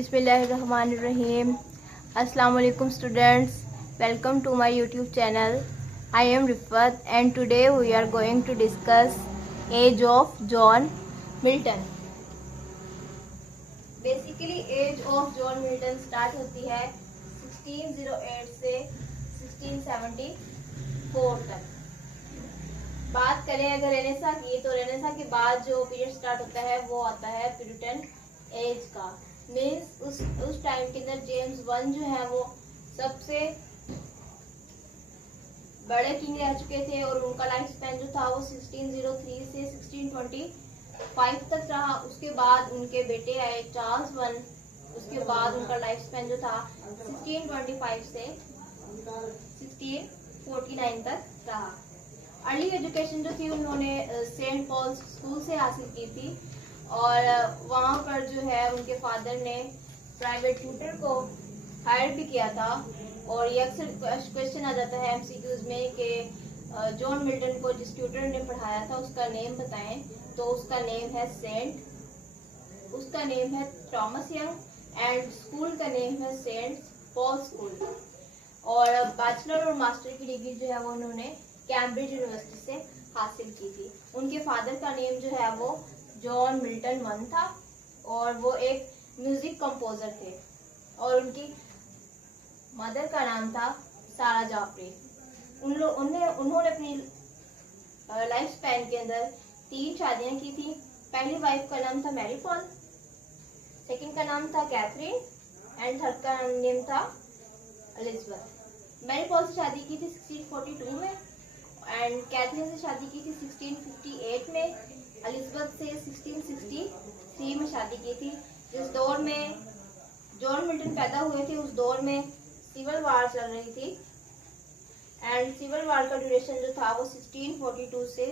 बिस्मिल्लाहिर्रहमानिर्रहीम। अस्सलाम वालेकुम students, welcome to my YouTube channel. I am Rifat and today we are going to discuss age of John Milton. Basically age of John Milton start होती है 1608 से 1674 तक। बात करें अगर रेनेसा की, तो रेनेसा के बाद जो पीरियड स्टार्ट होता है वो आता है प्यूरिटन एज का। मीन्स उस टाइम के अंदर जेम्स वन जो है वो सबसे बड़े किंग रह चुके थे और उनका लाइफ स्पैन जो था वो 1603 से 1625 तक रहा। उसके बाद उनके बेटे आए चार्ल्स वन, उसके बाद उनका लाइफ स्पैन जो था 1625 से 1649 तक रहा। अर्ली एजुकेशन जो थी उन्होंने सेंट पॉल्स स्कूल से हासिल की थी और वहाँ पर जो है उनके फादर ने प्राइवेट ट्यूटर को हायर भी किया था। और ये अक्सर क्वेश्चन आ जाता है एमसीक्यूज में कि जॉन मिल्टन को जिस ट्यूटर ने पढ़ाया था उसका नेम बताएं, तो उसका नेम है उसका नेम है थॉमस यंग एंड स्कूल का नेम है सेंट पॉल स्कूल। और बैचलर और मास्टर की डिग्री जो है वो उन्होंने कैम्ब्रिज यूनिवर्सिटी से हासिल की थी। उनके फादर का नेम जो है वो जॉन मिल्टन वन था और वो एक म्यूजिक कंपोजर थे। और उनकी मदर का नाम था सारा जाफरी। उन्होंने अपनी लाइफ स्पैन के अंदर 3 शादियां की थी। पहली वाइफ का नाम था मैरी पॉल, सेकंड का नाम था कैथरीन एंड थर्ड का नेम था एलिजाबेथ। मैरी पॉल से शादी की थी 1642 में एंड कैथरीन से शादी की थी 1658 में। एलिजाबेथ से 1663 में शादी की थी। जिस दौर में जॉन मिल्टन पैदा हुए थे उस दौर में सिविल वार चल रही थी एंड सिविल वार का ड्यूरेशन जो था वो 1642 से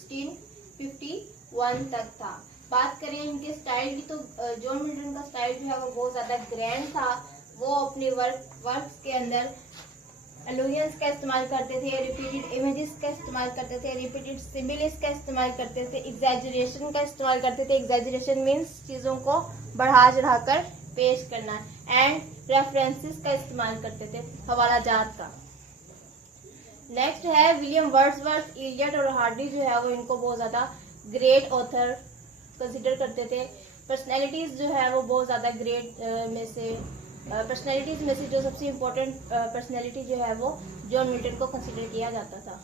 1651 तक था। बात करें इनके स्टाइल की, तो जॉन मिल्टन का स्टाइल जो है वो बहुत ज़्यादा ग्रैंड था। वो अपने वर्क्स के अंदर एलोयंस का इस्तेमाल करते थे, रिपीटेड इमेजेस का इस्तेमाल करते थे, रिपीटेड सिमिलिस का इस्तेमाल करते थे, एग्जैजरेशन का इस्तेमाल करते थे। एग्जैजरेशन मीन्स चीज़ों को बढ़ा चढ़ाकर पेश करना एंड रेफरेंसेस का इस्तेमाल करते थे, हवाला जात का। नेक्स्ट है विलियम वर्ड्सवर्थ, इलियट और हार्डी जो है वो इनको बहुत ज़्यादा ग्रेट ऑथर कंसिडर करते थे। पर्सनैलिटीज़ जो है वो बहुत ज़्यादा ग्रेट पर्सनैलिटीज़ में से जो सबसे इम्पोर्टेंट पर्सनैलिटी जो है वो जॉन मिल्टन को कंसिडर किया जाता था।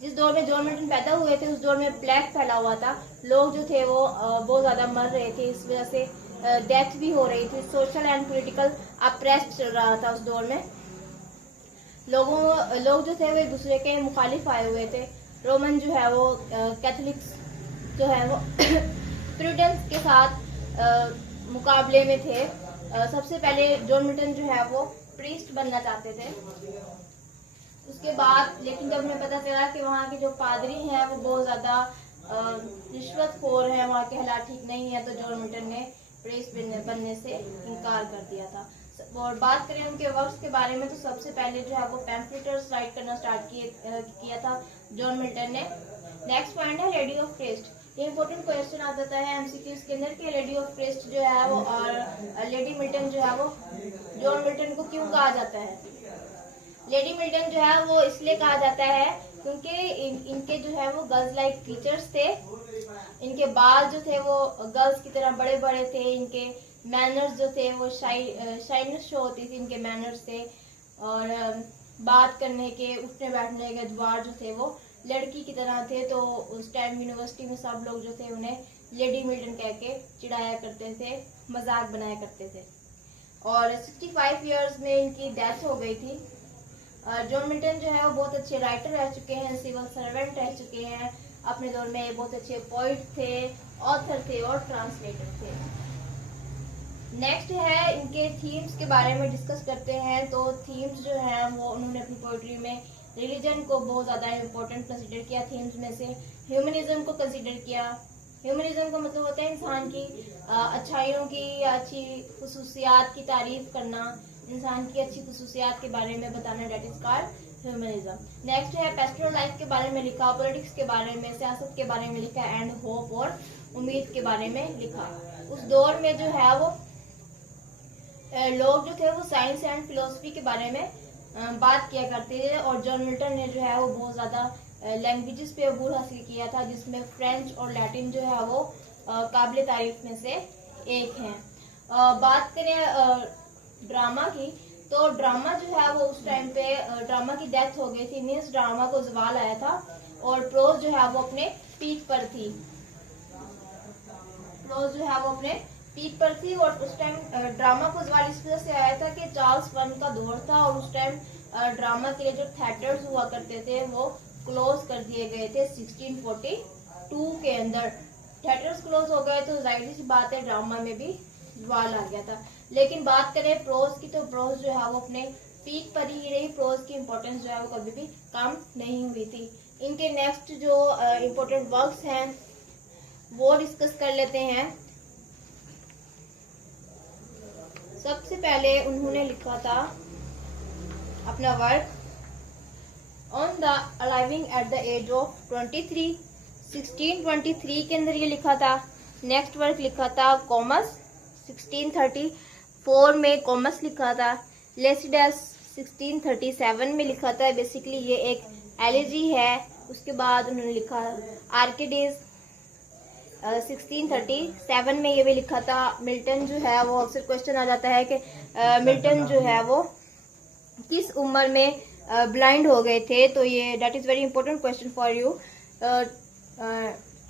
जिस दौर में जॉन मिल्टन पैदा हुए थे उस दौर में प्लेग फैला हुआ था। लोग जो थे वो बहुत ज़्यादा मर रहे थे, इस वजह से डेथ भी हो रही थी। सोशल एंड पॉलिटिकल अप्रेस्ट चल रहा था उस दौर में। लोग जो थे वो एक दूसरे के मुखालिफ आए हुए थे। रोमन जो है वो कैथोलिक्स जो है वो प्यूरिटन्स के साथ मुकाबले में थे। सबसे पहले जॉन मिल्टन जो है वो प्रीस्ट बनना चाहते थे। उसके बाद लेकिन जब उन्हें पता चला कि वहाँ के जो पादरी हैं वो बहुत ज़्यादा रिश्वतखोर हैं, वहाँ के हालात ठीक नहीं है, तो जॉन मिल्टन ने प्रीस्ट बनने से इनकार कर दिया था। और बात करें उनके वर्क्स के बारे में, तो सबसे पहले जो है वो पैम्फलेट्स राइट करना स्टार्ट किया था जॉन मिल्टन ने। नेक्स्ट पॉइंट है लेडी ऑफ क्रेस्ट। ये इंपॉर्टेंट क्वेश्चन आ जाता है एमसीक्यूज के अंदर कि लेडी ऑफ क्रेस्ट जो है वो और लेडी मिल्टन जो है वो जॉन मिल्टन को क्यों कहा जाता है। लेडी मिल्टन जो है वो इसलिए कहा जाता है क्योंकि इनके जो है वो गर्ल्स लाइक फीचर्स थे। इनके बाल जो थे वो गर्ल्स की तरह बड़े बड़े थे। इनके मैनर्स जो थे वो शाइनेस शो होती थी इनके मैनर्स से। और बात करने के, उठने बैठने के अजवार जो थे वो लड़की की तरह थे। तो उस टाइम यूनिवर्सिटी में सब लोग जो थे उन्हें लेडी मिल्टन कह के चिढ़ाया करते थे, मजाक बनाया करते थे। और 65 इयर्स में इनकी डेथ हो गई थी। जॉन मिल्टन जो है वो बहुत अच्छे राइटर रह चुके हैं, सिविल सर्वेंट रह चुके हैं। अपने दौर में बहुत अच्छे पोइट थे, ऑथर थे और ट्रांसलेटर थे। नेक्स्ट है इनके थीम्स के बारे में डिस्कस करते हैं। तो थीम्स जो है वो उन्होंने अपनी पोइट्री में रिलीजन को बहुत ज़्यादा इम्पोर्टेंट कंसिडर किया। थीम्स में से ह्यूमनिज्म को कंसिडर किया। ह्यूमनिज्म का मतलब होता है इंसान की अच्छाइयों की या अच्छी खुसूसियात की तारीफ करना, इंसान की अच्छी खुसूसियात के बारे में बताना, that is called humanism. Next है पेस्टोरल लाइफ के बारे में लिखा, पॉलिटिक्स के बारे में, सियासत के बारे में लिखा एंड होप और उम्मीद के बारे में लिखा। उस दौर में जो है वो लोग जो थे वो साइंस एंड फिलोसफी के बारे में बात किया करते थे, और जॉन मिल्टन ने जो है वो बहुत ज़्यादा लैंग्वेजेस पे अबूर हासिल किया था, जिसमें फ्रेंच और लैटिन जो है वो काबिल तारीफ में से एक हैं। बात करें ड्रामा की, तो ड्रामा जो है वो उस टाइम पे ड्रामा की डेथ हो गई थी, मीन्स ड्रामा को जवाल आया था, और प्रोज जो है वो अपने पीक पर थी। प्रोज जो है वो अपने पीक पर थी, और उस टाइम ड्रामा को जवाल इस वजह से आया था कि चार्ल्स वन का दौर था, और उस टाइम ड्रामा के लिए जो थिएटर्स हुआ करते थे वो क्लोज कर दिए गए थे 1642 के अंदर। थिएटर्स क्लोज हो गए तो जाहिर सी बात है ड्रामा में भी जवाल आ गया था। लेकिन बात करें प्रोज की, तो प्रोज जो है वो अपने पीक पर ही रही, प्रोज की इम्पोर्टेंस जो है वो कभी भी कम नहीं हुई थी। इनके नेक्स्ट जो इम्पोर्टेंट वर्क्स हैं वो डिस्कस कर लेते हैं। सबसे पहले उन्होंने लिखा था अपना work on the arriving at the age of 23, 1623 के अंदर ये लिखा था। नेक्स्ट वर्क लिखा था कॉमर्स, 1634 में कॉमर्स लिखा था। लेसिडस 1637 में लिखा था, बेसिकली ये एक एलिजी है। उसके बाद उन्होंने लिखा आर्किडीज 1637 में ये भी लिखा था। मिल्टन जो है वो अक्सर क्वेश्चन आ जाता है कि मिल्टन जो है वो किस उम्र में ब्लाइंड हो गए थे, तो ये that is very important question for you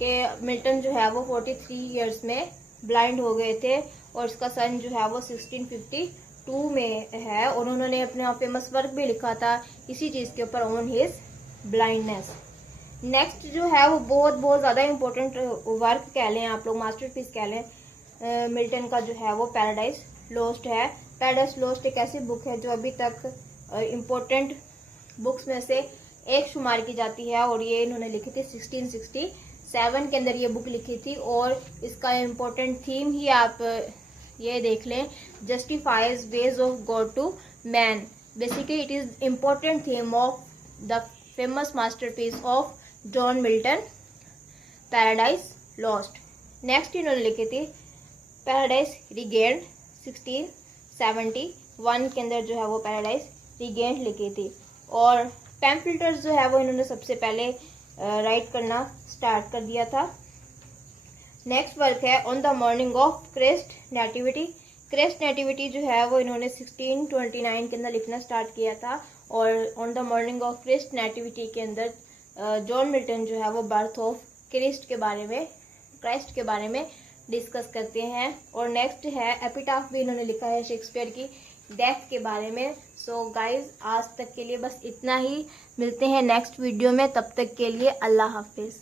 कि मिल्टन जो है वो 43 इयर्स में ब्लाइंड हो गए थे, और इसका सन जो है वो 1652 में है, और उन्होंने अपना फेमस वर्क भी लिखा था इसी चीज़ के ऊपर, ऑन हिज ब्लाइंडनेस। नेक्स्ट जो है वो बहुत ज़्यादा इम्पोर्टेंट वर्क कह लें आप लोग, मास्टरपीस कह लें मिल्टन का, जो है वो पैराडाइज लॉस्ट है। पैराडाइज लॉस्ट एक ऐसी बुक है जो अभी तक इम्पोर्टेंट बुक्स में से एक शुमार की जाती है, और ये इन्होंने लिखी थी 1667 के अंदर ये बुक लिखी थी। और इसका इम्पोर्टेंट थीम ही आप ये देख लें, justifies ways of God to man. Basically it is important theme of the famous masterpiece of John Milton, paradise lost. Next इन्होंने लिखी थी पैराडाइज रिगेन्ड, 1671 के अंदर जो है वो पैराडाइज रिगेन्ड लिखी थी। और पैम्फलेट्स जो है वो इन्होंने सबसे पहले राइट करना स्टार्ट कर दिया था। नेक्स्ट वर्क है on the morning of Christ nativity. Christ nativity जो है वो इन्होंने 1629 के अंदर लिखना स्टार्ट किया था, और on the morning of Christ nativity के अंदर जॉन मिल्टन जो है वो बर्थ ऑफ क्राइस्ट के बारे में डिस्कस करते हैं। और नेक्स्ट है एपिटाफ, भी इन्होंने लिखा है शेक्सपियर की डेथ के बारे में। सो गाइज आज तक के लिए बस इतना ही, मिलते हैं नेक्स्ट वीडियो में, तब तक के लिए अल्लाह हाफिज़।